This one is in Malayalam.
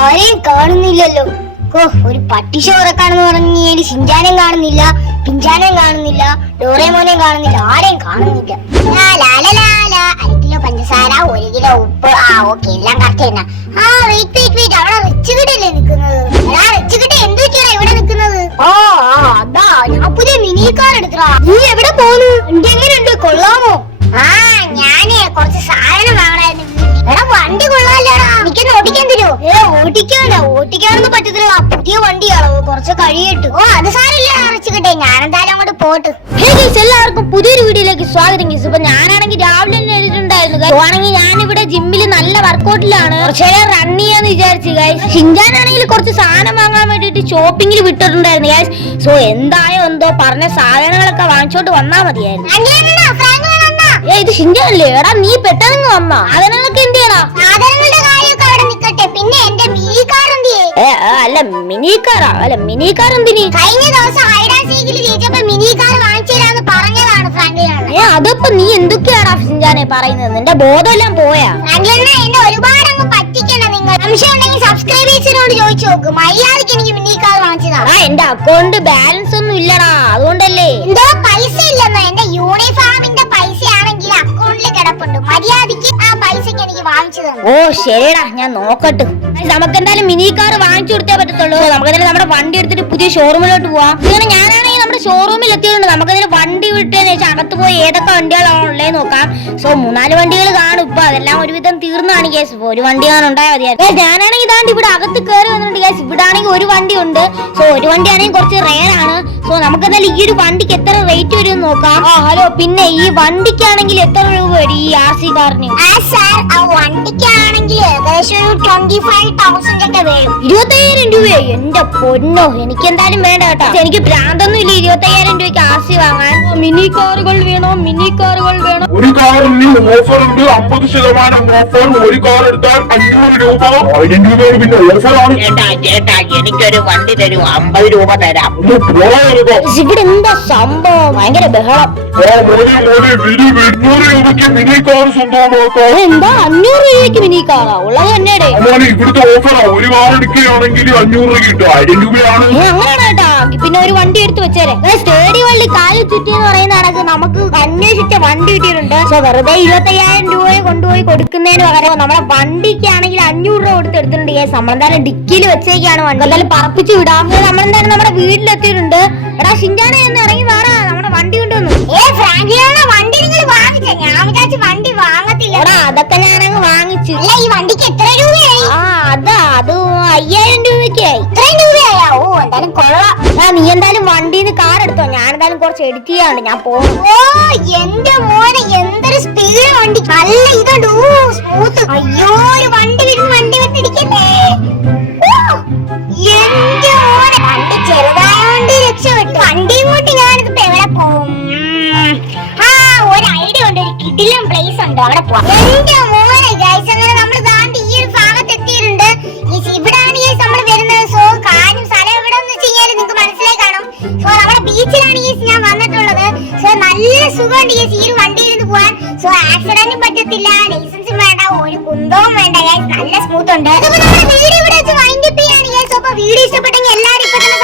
ആരെയും കാണുന്നില്ലല്ലോ. ഒരു പട്ടിഷോറക്കാണെന്ന് പറഞ്ഞ് ഷിൻചാനും കാണുന്നില്ല, പിഞ്ചാനും കാണുന്നില്ല, ഡോറേമോനെയും കാണുന്നില്ല, ആരെയും കാണുന്നില്ല. 1 കിലോ പഞ്ചസാര, 1 കിലോ ഉപ്പ്. ഓക്കെ, എല്ലാം കറക്റ്റ് തന്നെ. വെയിറ്റ് അവിടെ റിച്ച് കിട്ടല്ലേ നിക്കുന്നത്? റിച്ച് കിട്ട എന്തൊക്കെയാ ഇവിടെ നിക്കുന്നത്? അതാ ഞാൻ പുതിയ മിനി കാർ എടുത്തടാ. നീ എവിടെ പോന്നു? വണ്ടി എങ്ങനെയുണ്ട്, കൊള്ളാമോ? ഞാനേ കുറച്ച് സാധനം വാങ്ങണായിരുന്നു. എടാ വണ്ടി കൊള്ളാല്ലോടാ, എനിക്കൊന്ന് ഓടിക്കാൻ തരുമോ? ഓടിക്കാനൊന്നും പറ്റത്തില്ല, പുതിയ വണ്ടിയാണോ, കുറച്ച് കഴിയട്ടു. അത് സാരില്ല അരച്ചുകിട്ടെ, ഞാനെന്തായാലും അങ്ങോട്ട് പോട്ട്. എല്ലാവർക്കും പുതിയൊരു വീഡിയോയിലേക്ക് സ്വാഗതം. ഇപ്പൊ ഞാനാണെങ്കിൽ രാവിലെ തന്നെ എഴുതിട്ടുണ്ടായിരുന്നു. ഞാനിവിടെ ജിമ്മിൽ നല്ല വർക്കൗട്ടിലാണ്, കുറച്ച് റൺ ചെയ്യാന്ന് വിചാരിച്ചു ഗൈസ്. ഷിൻചാനാണെങ്കിൽ കുറച്ച് സാധനം വാങ്ങാൻ വേണ്ടിട്ട് ഷോപ്പിംഗിൽ വിട്ടിട്ടുണ്ടായിരുന്നു ഗൈസ്. സോ എന്തായോ എന്തോ പറഞ്ഞ സാധനങ്ങളൊക്കെ വാങ്ങിച്ചോട്ട് വന്നാ മതിയായിരുന്നു. ഇത് ഷിൻചാനല്ലേ? എടാ നീ പെട്ടെന്ന് വന്നാ സാധനങ്ങളൊക്കെ എന്ത് ചെയ്യടാ? സാധനങ്ങളുടെ കാര്യമൊക്കെ അവിടെ നിക്കട്ടെ, പിന്നെ എന്റെ മിനി കാർ എന്തിയെ? അല്ല മിനി കാർ എന്തിനി? കഴിഞ്ഞ ദിവസം ഹൈഡാസീക്കിൽ ജയിച്ചപ്പോ മിനി കാർ വാങ്ങിച്ചില്ലാന്ന് പറഞ്ഞതാണ് ഫ്രാങ്ക്ലിൻ. അതപ്പോ നീ എന്തൊക്കെയാടാ ഷിൻചാനെ പറയുന്നത്? നിന്റെ ബോധമെല്ലാം പോയാ? ഫ്രാങ്ക്ലിൻ എന്നെ ഒരുപാട് അങ്ങ് പറ്റിക്കണം. നിങ്ങൾ സംശയം ഉണ്ടെങ്കിൽ സബ്സ്ക്രൈബേഴ്സിനോട് ചോദിച്ചു നോക്ക്. മര്യാദക്ക് എനിക്ക് മിനി കാർ വാങ്ങിച്ചതാണ്. എന്റെ അക്കൗണ്ട് ബാലൻസ് ഒന്നും ഇല്ലടാ, അതുകൊണ്ടല്ലേ. എന്തോ പൈസ ഇല്ലെന്നോ? എന്റെ യൂണിഫോമിന്റെ പൈസ ആണെങ്കിൽ അക്കൗണ്ടിൽ കിടപ്പുണ്ട്. മര്യാദക്ക് ആ പൈസക്ക് എനിക്ക് വാങ്ങിച്ചു തന്നു. ഓ ശരിടാ, ഞാൻ നോക്കട്ടെ. നമുക്ക് എന്തായാലും മിനി കാർ വാങ്ങിച്ചു കൊടുത്തേ പറ്റത്തുള്ളൂ. നമുക്ക് എന്തായാലും നമ്മുടെ വണ്ടി എടുത്തിട്ട് പുതിയ ഷോറൂമിലോട്ട് പോവാം. ഇങ്ങനെ ഞാനാണെങ്കിൽ നമ്മുടെ ഷോറൂമിൽ എത്തിയിട്ടുണ്ട്. നമുക്ക് അതിന് വണ്ടി വിട്ടേന്ന് വെച്ചാൽ അകത്ത് പോയി ഏതൊക്കെ വണ്ടികളാണ് ഉള്ളത് നോക്കാം. സോ 3-4 വണ്ടികൾ കാണും. ഇപ്പൊ അതെല്ലാം ഒരുവിധം തീർന്നാണ് കേസ്. ഒരു വണ്ടി കാണുണ്ടായാൽ മതിയായിരുന്നു. ഞാനാണെങ്കിൽ ഇതാണ്ട് ഇവിടെ അകത്ത് കയറി വന്നിട്ടുണ്ട് കേസ്. ഇവിടെ ആണെങ്കിൽ ഒരു വണ്ടി ഉണ്ട്. സോ ഒരു വണ്ടി ആണെങ്കിൽ കുറച്ച് റെയർ ആണ്. സോ നമുക്ക് എന്തായാലും ഈ ഒരു വണ്ടിക്ക് എത്ര റേറ്റ് വരും നോക്കാം. ഹലോ, പിന്നെ ഈ വണ്ടിക്കാണെങ്കിൽ എത്ര രൂപ വരും ഈ RC കാറിന്? വണ്ടിക്കാണെങ്കിൽ ഏകദേശം 25,000 ഒക്കെ വരും. 25,000 രൂപയോ? എന്റെ പൊന്നോ, എനിക്ക് എന്തായാലും വേണ്ട കേട്ടോ. എനിക്ക് ഭ്രാന്തൊന്നും ഇല്ല 25,000 രൂപയ്ക്ക് RC വാങ്ങാൻ. മിനി കാറുകൾ വേണോ? മിനി കാറുകൾ വേണം. ഒരു കാറിന് ഓഫർ ഉണ്ട്, 50% ഓഫർ. ഒരു കാർ എടുത്താൽ 500 രൂപ, 1000 രൂപയാണ് പിന്നെ ഓഫറാണ്. ചേട്ടാ എനിക്കൊരു വണ്ടി തരൂ, 50 രൂപ തരാം. ഇവിടെ എന്താ സംഭവം? ഭയങ്കര ബഹളം. 800 രൂപയ്ക്ക് മിനി കാർ സ്വന്തമാക്കാം. എന്താ 500 രൂപയ്ക്ക് മിനി കാറാ ഉള്ളത്? തന്നെയുടെ ഇവിടുത്തെ ഓഫറാ. ഒരു കാർ എടുക്കുകയാണെങ്കിൽ 500 രൂപ കിട്ടും, 1000 രൂപയാണ്. അങ്ങനെയാണ് കേട്ടാ. പിന്നെ ഒരു വണ്ടി എടുത്ത് വെച്ചേരെ. സ്റ്റേഡിയം വള്ളി കാലിൽ ചുറ്റി എന്ന് പറയുന്ന കണക്ക് നമുക്ക് അന്വേഷിച്ച വണ്ടി കിട്ടിയിട്ടുണ്ട്. സോ വെറുതെ 25,000 രൂപയെ കൊണ്ടുപോയി കൊടുക്കുന്നതിന് പകരം നമ്മുടെ വണ്ടിക്കാണെങ്കിൽ 500 രൂപ കൊടുത്ത് എടുത്തിട്ടുണ്ട്. നമ്മളെന്തായാലും ഡിക്കിയിൽ വെച്ചേക്കാണ് വണ്ടി. എന്തായാലും പറപ്പിച്ച് വിടാം. നമ്മളെന്തായാലും നമ്മുടെ വീട്ടിലെത്തിയിട്ടുണ്ട്. എടാ ഷിൻചാനെ എന്ന് ഇറങ്ങി വേറെ നമ്മുടെ വണ്ടി കൊണ്ടുവന്നു. വണ്ടി നിങ്ങൾ വാങ്ങിച്ച? ഞാൻ വിചാരിച്ചു വണ്ടി വാങ്ങത്തില്ല. അതൊക്കെ ഞാനങ്ങ് വാങ്ങിച്ചു. അല്ല ഈ വണ്ടിക്ക് എത്ര രൂപയായി? അത് 5,000 രൂപയ്ക്കായി. ഇത്രയും രൂപയായോ? എന്തായാലും കൊള്ളാം. നീ എന്തായാലും വണ്ടിന്ന് കാർ എടുത്തോ. ഞാൻ എന്തായാലും കുറച്ച് എഡിറ്റ് ചെയ്യാണ്ട് ഞാൻ പോകും. എന്റെ മോനെ എന്തൊരു സ്പീഡ് വണ്ടി, നല്ല ഇതുണ്ട്, സ്മൂത്ത്. അയ്യോ ഒരു വണ്ടി വിട്ടിടിക്കല്ലേ. എന്റെ മോനെ വണ്ടി ചെറുതായോണ്ട് രക്ഷപ്പെട്ടു. വണ്ടി കൂട്ടി ഞാനിപ്പോ എവിടെ പോവും? ഒരു ഐഡിയ ഉണ്ട്, ഒരു കിടിലൻ പ്ലേസ് ഉണ്ട്, അവിടെ പോവാം. എന്റെ മോനെ ഗൈസ്, അങ്ങനെ നമ്മൾ ദാണ്ട് ഈ ഒരു ഭാഗത്ത് എത്തിയിട്ടുണ്ട്. ഇവിടാണ് ഈ നമ്മൾ വരുന്നത്. സോ കാര്യം സ്ഥലം എവിടെ എന്ന് വെച്ച് കഴിഞ്ഞാൽ നിങ്ങൾക്ക് മനസ്സിലായി കാണും. സോ നമ്മുടെ ബീച്ചിലാണ് ഈ ഞാൻ വന്നിട്ടുള്ളത്. സോ നല്ല സുഖമുണ്ട് ഈ ഒരു വണ്ടിയിൽ നിന്ന് പോവാൻ. സോ ആക്സിഡന്റും പറ്റത്തില്ല, ലൈസൻസും വേണ്ട, ഒരു കുന്തവും വേണ്ട ഗൈസ്, നല്ല സ്മൂത്ത് ഉണ്ട്. വീഡിയോ ഇവിടെ വെച്ച് വൈൻഡ് അപ്പ് ചെയ്യാണ് ഗൈസ്. അപ്പൊ വീഡിയോ ഇഷ്ടപ്പെട്ടെങ്കിൽ എല്ലാവരും ഇപ്പൊ തന്നെ